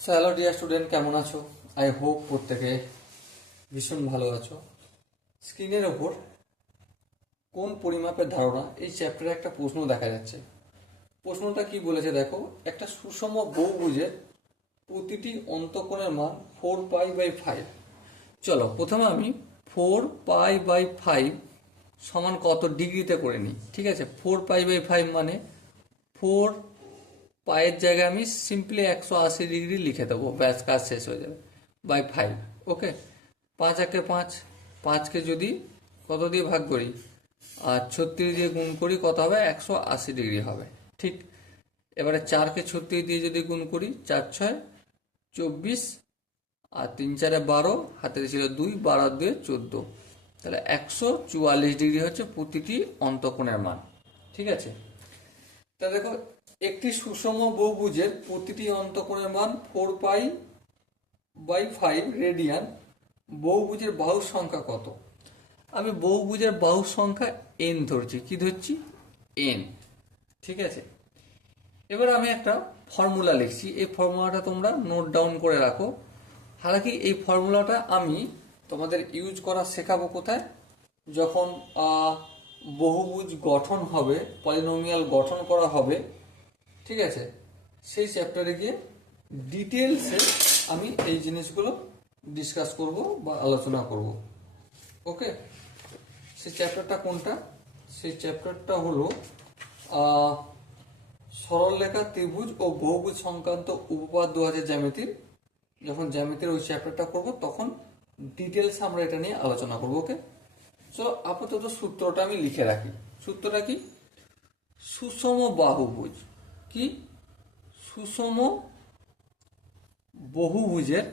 Hello dear student, কেমন আছো? I hope প্রত্যেকে ভীষণ ভালো আছো। স্ক্রিনের ওপর কোন পরিমাপের ধারণা এই চ্যাপ্টারে একটা প্রশ্ন দেখা যাচ্ছে। প্রশ্নটা কি বলেছে দেখো, একটা সুষম বহুভুজের প্রতিটি অন্তঃকোণের মান 4π/5। চলো প্রথমে আমি 4π/5 সমান কত ডিগ্রিতে করে নিই। ঠিক আছে, 4π/5 মানে 4 পায়ের জায়গায় আমি সিম্পলি 180 ডিগ্রি লিখে দেবো, ব্যাস কাজ শেষ হয়ে যাবে। বাই 5। ওকে, 5 × 5, 5কে যদি কত দিয়ে ভাগ করি আর 36 দিয়ে গুণ করি কত হবে? 180 ডিগ্রি হবে। ঠিক, এবারে 4কে 36 দিয়ে যদি গুণ করি 4×6 = 24 আর 3×4 = 12, হাতে ছিল 2, 12 × 2 = 14। তাহলে 144 ডিগ্রি হচ্ছে প্রতিটি অন্তঃকোণের মান। ঠিক আছে, তা দেখো, একটি সুষম বহুভুজের প্রতিটি অন্তঃকোণের মান 4π/5 রেডিয়ান। বহুভুজের বাহুর সংখ্যা কত? আমি বহুভুজের বাহুর সংখ্যা n ধরছি। কি ধরছি? n। ঠিক আছে, এবার আমি একটা ফর্মুলা লিখছি। এই ফর্মুলাটা তোমরা নোট ডাউন করে রাখো। হালাকি এই ফর্মুলাটা আমি তোমাদের ইউজ করা শেখাবো কোথায়? যখন বহুভুজ গঠন হবে, পলিনোমিয়াল গঠন করা হবে, ঠিক আছে, সেই চ্যাপ্টারে গিয়ে ডিটেলসে আমি এই জিনিসগুলো ডিসকাস করব বা আলোচনা করব। ওকে, সেই চ্যাপ্টারটা কোনটা? সেই চ্যাপ্টারটা হলো সরলরেখা, ত্রিভুজ ও বহুভুজ সংক্রান্ত উপপাদ্য আছে জ্যামিতির। যখন জ্যামিতির ওই চ্যাপ্টারটা করব তখন ডিটেলস আমরা এটা নিয়ে আলোচনা করব। ওকে, চলো আপাতত সূত্রটা আমি লিখে রাখি। সূত্রটা কি? সুষম বাহুভুজ কি? সুষম বহুভুজের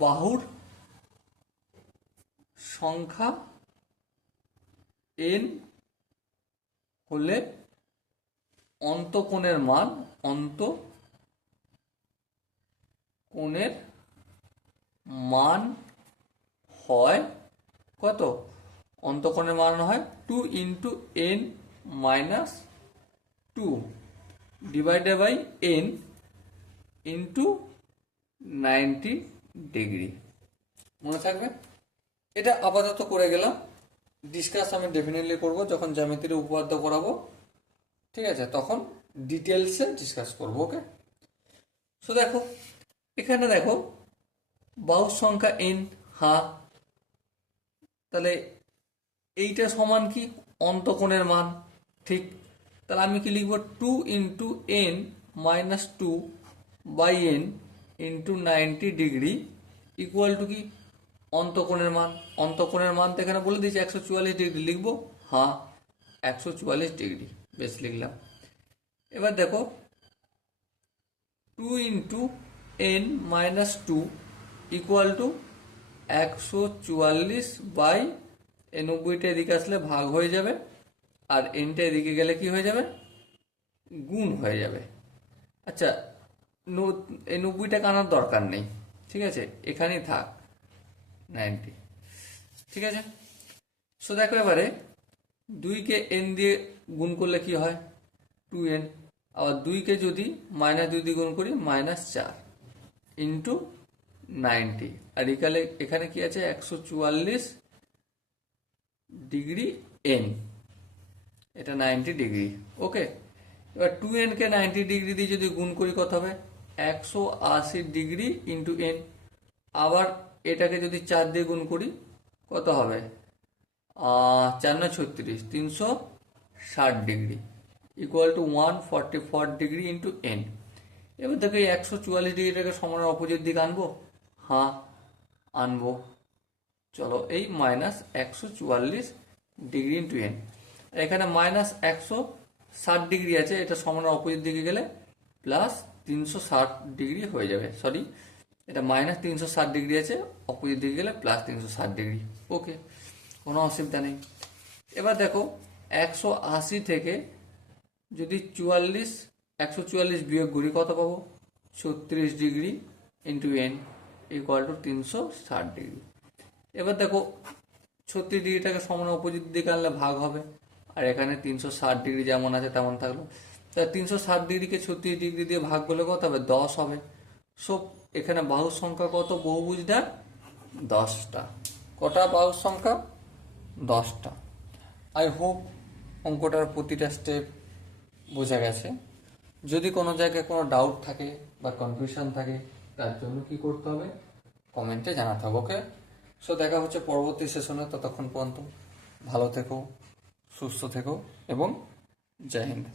বাহুর সংখ্যা n হলে অন্তঃকোণের মান হয় কত? অন্তঃকোণের মান হয় 2 × n-2 divided by n × 90 degree. মনে থাকবে? এটা আপাতত করে গেলাম। ডিসকাস আমি ডেফিনেটলি করব যখন জ্যামিতির উপপাদ্য করাবো। ঠিক আছে, তখন ডিটেলসে ডিসকাস করবো। ওকে, সো দেখো এখানে দেখো বাহুর সংখ্যা n। হ্যাঁ, তাহলে এইটা সমান কি? অন্তঃকোণের মান। ঠিক, তাহলে আমি কি লিখবো? 2 × n-2 by n × 90 degree equal to কি? অন্তঃকোণের মান। অন্তঃকোণের মান তো এখানে বলে দিয়েছি 144 ডিগ্রি। লিখবো? হ্যাঁ, 144 ডিগ্রি। বেশ, লিখলাম। এবার দেখো 2 × n-2 ইকুয়াল টু 144 এই 90টা এদিকে আসলে ভাগ হয়ে যাবে, আর এনটা এদিকে গেলে কি হয়ে যাবে? গুণ হয়ে যাবে। আচ্ছা, এই 90টাকে আনার দরকার নেই। ঠিক আছে, এখানেই থাক 90। ঠিক আছে, সো দেখো এবারে 2কে n দিয়ে গুণ করলে কি হয়? 2n। আবার 2কে যদি -2 দিয়ে গুণ করি -4 ইন্টু 90। আর এখানে কি আছে? 144 ডিগ্রি n, এটা 90 ডিগ্রি। ওকে, এবার 2n-কে 90 ডিগ্রি দিয়ে যদি গুণ করি কত হবে? 180 ডিগ্রি ইন্টু n। আবার এটাকে যদি 4 দিয়ে গুণ করি কত হবে? 4×9 = 36, 360 degree equal two 144 degree into n। এবার দেখো এই 144 ডিগ্রিটাকে সমানের অপোজিট দিকে আনবো। হ্যাঁ, আনবো। চলো, এই -144 ডিগ্রি ইন্টু n। এখানে -160 ডিগ্রি আছে, এটা সমানের অপোজিট দিকে গেলে +360 ডিগ্রি হয়ে যাবে। সরি, এটা -360 ডিগ্রি আছে, অপোজিট দিকে গেলে +360 ডিগ্রি। ওকে, কোনো অসুবিধা নেই। এবার দেখো 180 থেকে যদি 144 বিয়োগ করি কত পাবো? 36 degree into n equal to 360 degree. এবার দেখো 36 ডিগ্রিটাকে সমান অপোজিট দিকে আনলে ভাগ হবে, আর এখানে 360 ডিগ্রি যেমন আছে তেমন থাকলো। তা 360 ডিগ্রিকে 36 ডিগ্রি দিয়ে ভাগ করলে কত হবে? 10 হবে। সো এখানে বাহুর সংখ্যা কত বহুভুজটার? 10টা। কটা বাহুর সংখ্যা? 10টা। আই হোপ অঙ্কটার প্রতিটা স্টেপ বোঝা গেছে। যদি কোনো জায়গায় কোনো ডাউট থাকে বা কনফিউশন থাকে, তার জন্য কি করতে হবে? কমেন্টে জানাতে হবে। ওকে, সো দেখা হচ্ছে পরবর্তী সেশনে। ততক্ষণ পর্যন্ত ভালো থেকো, সুস্থ থেকো এবং জয় হিন্দ।